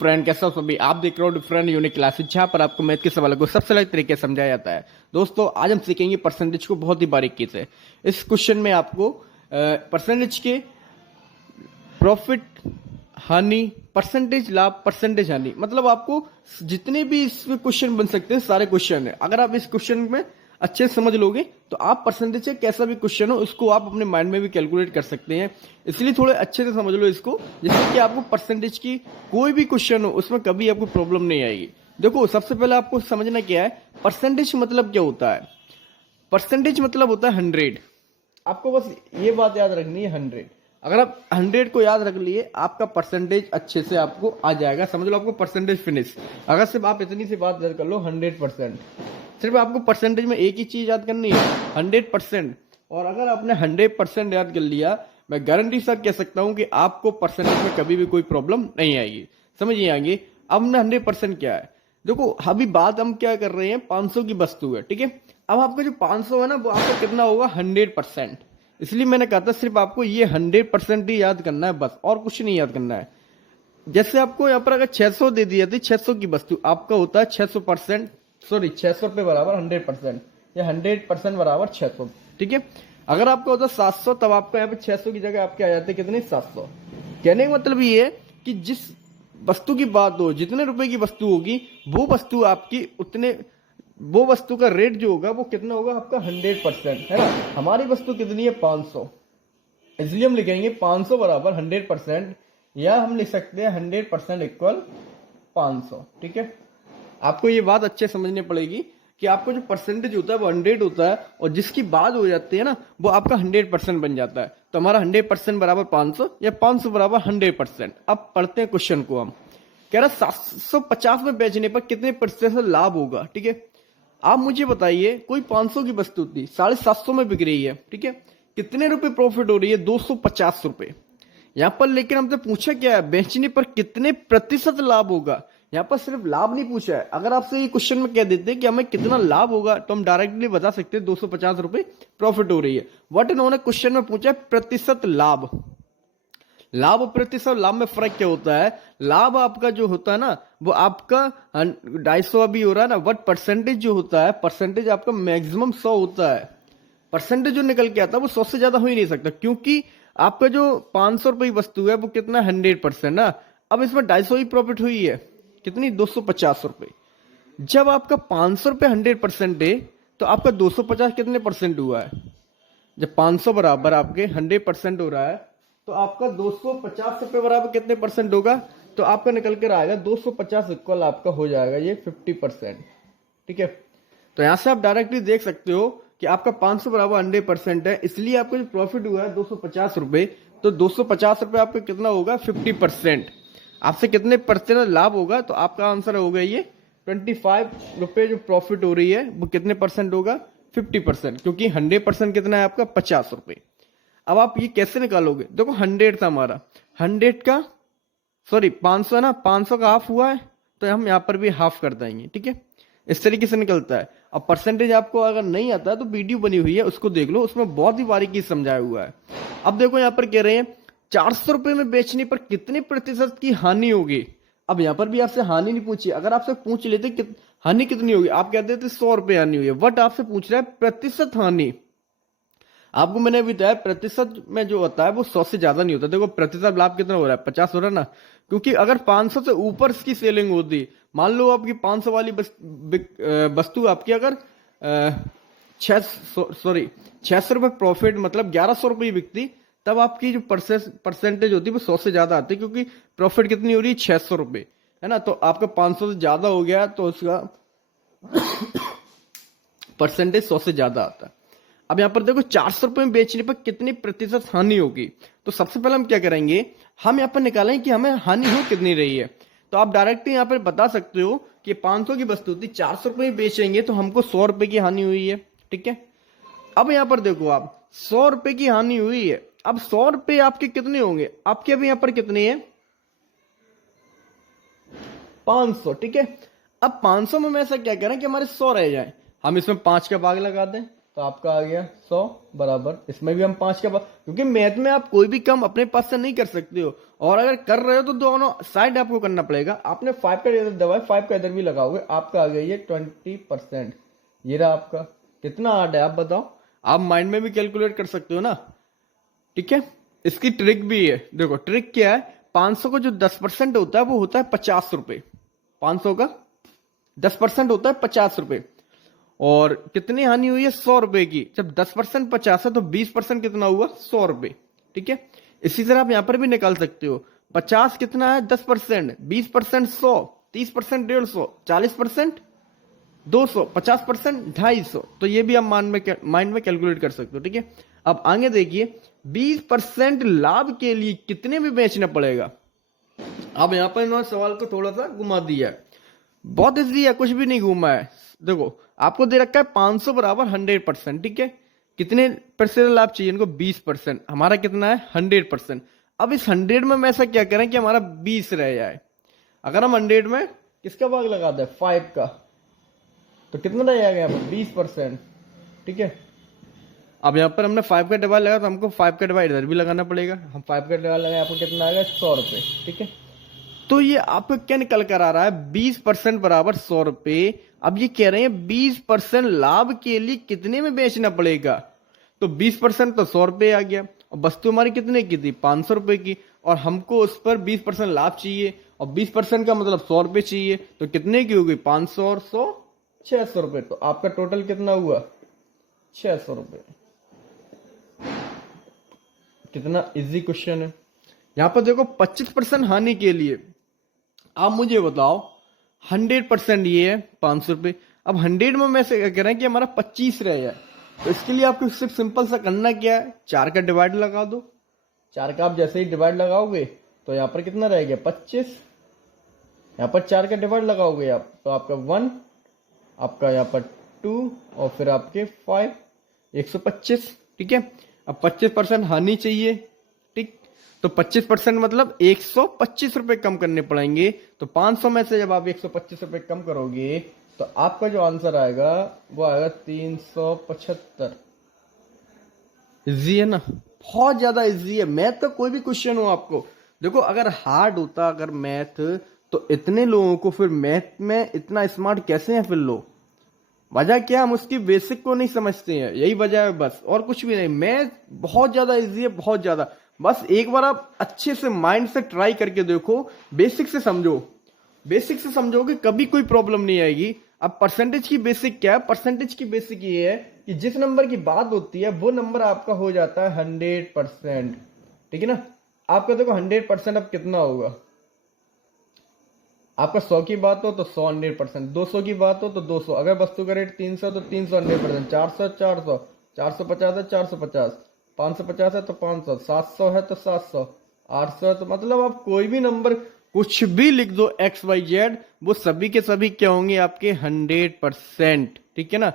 Friend कैसा हो सभी। आप देख रहे हो डिफरेंट यूनिक क्लासेस जहां पर आपको मैथ के सवालों को सबसे अलग तरीके से समझाया जाता है। दोस्तों आज हम सीखेंगे परसेंटेज को बहुत ही बारीकी से। इस क्वेश्चन में आपको परसेंटेज के प्रॉफिट, हानि, परसेंटेज लाभ, परसेंटेज हानि, मतलब आपको जितने भी इसमें क्वेश्चन बन सकते हैं सारे क्वेश्चन है। अगर आप इस क्वेश्चन में अच्छे से समझ लोगे तो आप परसेंटेज से कैसा भी क्वेश्चन हो उसको आप अपने माइंड में भी कैलकुलेट कर सकते हैं। इसलिए थोड़े अच्छे से समझ लो इसको, जिससे कि आपको परसेंटेज की कोई भी क्वेश्चन हो उसमें कभी आपको प्रॉब्लम नहीं आएगी। देखो सबसे पहले आपको समझना क्या है, परसेंटेज मतलब क्या होता है। परसेंटेज मतलब होता है 100। आपको बस ये बात याद रखनी है 100। अगर आप 100 को याद रख लिए आपका परसेंटेज अच्छे से आपको आ जाएगा। समझ लो आपको परसेंटेज फिनिश। अगर सिर्फ आप इतनी सी बात याद कर लो 100%, सिर्फ आपको परसेंटेज में एक ही चीज याद करनी है 100%। और अगर आपने 100% याद कर लिया, मैं गारंटी से कह सकता हूं कि आपको परसेंटेज में कभी भी कोई प्रॉब्लम नहीं आएगी। समझिए आगे अब हमने 100% क्या है। देखो अभी बात हम क्या कर रहे हैं, 500 की वस्तु है, ठीक है। अब आपका जो 500 है ना वो आपका कितना होगा 100%। इसलिए मैंने कहा था सिर्फ आपको ये 100% ही याद करना है बस, और कुछ नहीं याद करना है। जैसे आपको यहाँ पर अगर 600 दे दी जाती, 600 की वस्तु आपका होता है 600%, सॉरी 600 रुपये बराबर 100%, या 100% बराबर 600, ठीक है। अगर आपका होता 700 तब आपका यहाँ पे 600 की जगह आपके आ जाते कितने 700। कहने का मतलब ये है कि जिस वस्तु की बात हो, जितने रुपए की वस्तु होगी वो वस्तु आपकी उतने, वो वस्तु का रेट जो होगा वो कितना होगा आपका 100%, है ना। हमारी वस्तु कितनी है 500, इसलिए हम लिखेंगे 500 बराबर 100%, या हम लिख सकते हैं 100% इक्वल 500, ठीक है। आपको ये बात अच्छे समझनी पड़ेगी कि आपको जो परसेंटेज होता है वो 100 होता है, और जिसकी बात हो जाती है ना वो आपका 100% बन जाता है। तो हमारा 100% बराबर 500 या 500 बराबर 100%। अब पढ़ते हैं क्वेश्चन को। हम कह रहा 750 में बेचने पर कितने प्रतिशत लाभ होगा, ठीक है। आप मुझे बताइए कोई 500 की वस्तु थी 750 में बिक रही है, ठीक है। कितने रुपए प्रॉफिट हो रही है 250 रुपए यहां पर। लेकिन हमसे पूछा क्या है, बेचने पर कितने प्रतिशत लाभ होगा। यहाँ पर सिर्फ लाभ नहीं पूछा है। अगर आपसे ये क्वेश्चन में कह देते कि हमें कितना लाभ होगा तो हम डायरेक्टली बता सकते हैं 250 रुपए प्रॉफिट हो रही है। बट इन्होंने क्वेश्चन में पूछा प्रतिशत लाभ। लाभ और प्रतिशत लाभ में फर्क क्या होता है। लाभ आपका जो होता है ना वो आपका 250 अभी हो रहा है ना, बट परसेंटेज जो होता है, परसेंटेज आपका मैक्सिमम 100 होता है। परसेंटेज जो निकल के आता है वो 100 से ज्यादा हो ही नहीं सकता, क्योंकि आपका जो 500 रुपये वस्तु है वो कितना 100% ना। अब इसमें 250 ही प्रॉफिट हुई है, कितनी 250 रुपए। जब आपका 500 रुपये 100% है तो आपका 250 कितने परसेंट हुआ है। जब 500 बराबर आपके 100% हो रहा है तो आपका 250 रुपये बराबर कितने परसेंट होगा, तो आपका निकल कर आएगा 250 इक्वल आपका हो जाएगा ये 50%, ठीक है। तो यहां से आप डायरेक्टली देख सकते हो कि आपका 500 बराबर 100% है, इसलिए आपका जो प्रॉफिट हुआ है 250 रुपए। तो 250 रुपए आपका कितना होगा 50%। आपसे कितने परसेंट लाभ होगा, तो आपका आंसर होगा ये 25 रुपए जो प्रॉफिट हो रही है वो कितने परसेंट होगा 50%, क्योंकि 100% कितना है आपका 50 रुपए। अब आप ये कैसे निकालोगे, देखो 100 था हमारा, 100 का सॉरी 500 है ना, 500 का हाफ हुआ है तो हम यहाँ पर भी हाफ कर देंगे, ठीक है। इस तरीके से निकलता है। अब परसेंटेज आपको अगर नहीं आता है तो वीडियो बनी हुई है उसको देख लो, उसमें बहुत ही बारीकी समझाया हुआ है। अब देखो यहाँ पर कह रहे हैं 400 रुपए में बेचने पर कितने प्रतिशत की हानि होगी। अब यहाँ पर भी आपसे हानि नहीं पूछी। अगर आपसे पूछ लेते कि हानि कितनी होगी, आप कहते थे 100 रुपए हानि हुई है, बट आपसे पूछ रहा है प्रतिशत हानि। आपको मैंने बताया प्रतिशत में जो होता है वो 100 से ज्यादा नहीं होता। देखो प्रतिशत लाभ कितना हो रहा है 50 हो रहा है ना, क्योंकि अगर 500 से ऊपर की सेलिंग होती, मान लो आपकी 500 वाली वस्तु आपकी अगर 600 रुपए प्रॉफिट मतलब 1100 रुपये बिकती, तब आपकी जो परसेंटेज होती है वो 100 से ज्यादा आती, क्योंकि प्रॉफिट कितनी हो रही है 600 रुपये, है ना। तो आपका 500 से ज्यादा हो गया तो उसका परसेंटेज 100 से ज्यादा आता है। अब यहां पर देखो 400 रुपए में बेचने पर कितनी प्रतिशत हानि होगी। तो सबसे पहले हम क्या करेंगे, हम यहां पर निकालेंगे कि हमें हानि हो कितनी रही है। तो आप डायरेक्टली यहां पर बता सकते हो कि 500 की वस्तु थी 400 रुपए में बेचेंगे तो हमको 100 रुपए की हानि हुई है, ठीक है। अब यहां पर देखो आप 100 रुपए की हानि हुई है। अब 100 रुपए आपके कितने होंगे, आपके अभी यहां पर कितने हैं 500, ठीक है। अब 500 में हम ऐसा क्या करें कि हमारे 100 रह जाए, हम इसमें 5 का भाग लगा दें, तो आपका आ गया 100 बराबर, इसमें भी हम 5 क्योंकि मैथ में आप कोई भी कम अपने पास से नहीं कर सकते हो, और अगर कर रहे हो तो दोनों साइड आपको करना पड़ेगा। आपने 5 का इधर दबाया, 5 का इधर भी लगाओगे, आपका आ गया ये 20%। ये रहा आपका, कितना हार्ड है आप बताओ, आप माइंड में भी कैलकुलेट कर सकते हो ना। ठीक है, इसकी ट्रिक भी है, देखो ट्रिक क्या है, 500 का जो 10% होता है वो होता है 50 रुपए, 500 का 10% होता है 50 रुपए, और कितनी हानि हुई है 100 रुपए की। जब 10% 50 है तो 20% कितना हुआ 100 रुपए। ठीक है, इसी तरह आप यहां पर भी निकाल सकते हो, 50 कितना है 10%, 20% 100, 30% 150, 40% 200, 50% 250। तो ये भी आप माइंड में कैलकुलेट कर सकते हो। ठीक है, अब आगे देखिए, 20% लाभ के लिए कितने में बेचना पड़ेगा। अब यहां पर इन्होंने सवाल को थोड़ा सा घुमा दिया है, बहुत इजी है, कुछ भी नहीं घूमा है। देखो आपको दे रखा है 500 बराबर 100%। ठीक है, कितने परसेंट लाभ चाहिए इनको, 20%, हमारा कितना है 100%। अब इस 100 में हम ऐसा क्या करें कि हमारा 20 रह जाए। अगर हम 100 में किसका भाग लगा दें 5 का, तो कितना रह जाएगा यहाँ पर 20%। ठीक है, अब यहाँ पर हमने 5 का डिवाइड लगा तो हमको 5 का डिवाइड इधर भी लगाना पड़ेगा, हम 5 का डिवाइड लगाए, आपको कितना आएगा 100 रुपए। ठीक है, तो ये आपको क्या निकल कर आ रहा है, 20% बराबर 100 रुपए। अब ये कह रहे हैं 20% लाभ के लिए कितने में बेचना पड़ेगा, तो 20% तो 100 रुपए आ गया, और वस्तु हमारी कितने की थी 500 रुपए की, और हमको उस पर 20% लाभ चाहिए, और 20% का मतलब 100 रुपए चाहिए, तो कितने की होगी 500 और 100 600 रुपए। तो आपका टोटल कितना हुआ 600 रुपए। कितना इजी क्वेश्चन है। यहां पर देखो 25% हानि के लिए, आप मुझे बताओ 100% ये है 500 रुपए। अब 100 में मैं से कह रहे हैं कि हमारा 25 रह जाए, तो इसके लिए आपको सिर्फ सिंपल सा करना क्या है, 4 का डिवाइड लगा दो। 4 का आप जैसे ही डिवाइड लगाओगे तो यहाँ पर कितना रह गया 25, यहाँ पर 4 का डिवाइड लगाओगे आप तो आपका 1, आपका यहाँ पर 2, और फिर आपके 5, 125। ठीक है, अब 25% हानि चाहिए। ठीक, तो 25% मतलब 125 रुपए कम करने पड़ेंगे। तो 500 में से जब आप 125 रुपए कम करोगे तो आपका जो आंसर आएगा वो आएगा 375। इजी है ना, बहुत ज्यादा इजी है। मैथ का कोई भी क्वेश्चन हो आपको, देखो अगर हार्ड होता अगर मैथ, तो इतने लोगों को फिर मैथ में इतना स्मार्ट कैसे हैं फिर लोग, वजह क्या, हम उसकी बेसिक को नहीं समझते हैं, यही वजह है बस, और कुछ भी नहीं। मैथ बहुत ज्यादा इजी है, बहुत ज्यादा। बस एक बार आप अच्छे से माइंड से ट्राई करके देखो, बेसिक से समझो, बेसिक से समझोगे कभी कोई प्रॉब्लम नहीं आएगी। अब परसेंटेज की बेसिक क्या है, परसेंटेज की बेसिक ये है कि जिस नंबर की बात होती है वो नंबर आपका हो जाता है 100%। ठीक है ना, आपका देखो 100% अब कितना होगा, आपका 100 की बात हो तो 100 100%, 200 की बात हो तो 200, अगर वस्तु का रेट 300 तो 300 100%, 400 400, 450 है 450, 550 है तो 500, 700 है तो 700, 800 है तो, मतलब आप कोई भी नंबर कुछ भी लिख दो XYZ, वो सभी के सभी क्या होंगे आपके 100%। ठीक है ना,